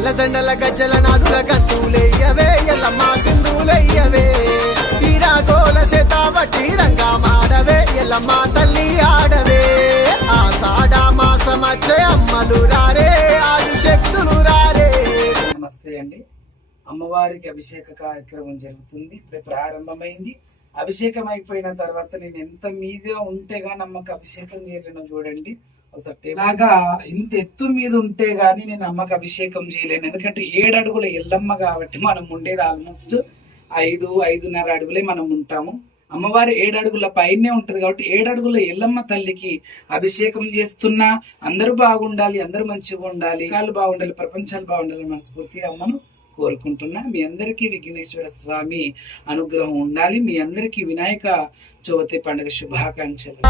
గవలదండల గజ్జల నాదుల గంతులయ్యవే ఎల్లమ్మ సింధులయ్యవే తీరాగోల సేతావట్టి రంగా మాడవే ఎల్లమ్మ తల్లి ఆడవే ఆషాఢ మాసమచ్చే అమ్మలు రారే ఆది శక్తులు రారే. నమస్తే అండి. అమ్మవారికి అభిషేక కార్యక్రమం జరుగుతుంది, ప్రారంభమైంది. అభిషేకం అయిపోయిన తర్వాత నేను ఎంత మీద ఉంటే గానీ అమ్మకి అభిషేకం చేయలేను చూడండి. ఇలాగా ఇంత ఎత్తు మీద ఉంటే గానీ నేను అమ్మకి అభిషేకం చేయలేను. ఎందుకంటే 7 అడుగుల ఎల్లమ్మ కాబట్టి మనం ఉండేది ఆల్మోస్ట్ 5-5.5 అడుగులే మనం ఉంటాము. అమ్మవారి 7 అడుగుల పైనే ఉంటది కాబట్టి 7 అడుగుల ఎల్లమ్మ తల్లికి అభిషేకం చేస్తున్నా అందరూ బాగుండాలి, అందరూ మంచిగా ఉండాలి, కాళ్ళు బాగుండాలి, ప్రపంచాలు బాగుండాలి మనస్ఫూర్తిగా అమ్మను కోరుకుంటున్నా. మీ అందరికీ విఘ్నేశ్వర స్వామి అనుగ్రహం ఉండాలి. మీ అందరికీ వినాయక చవితి పండుగ శుభాకాంక్షలు.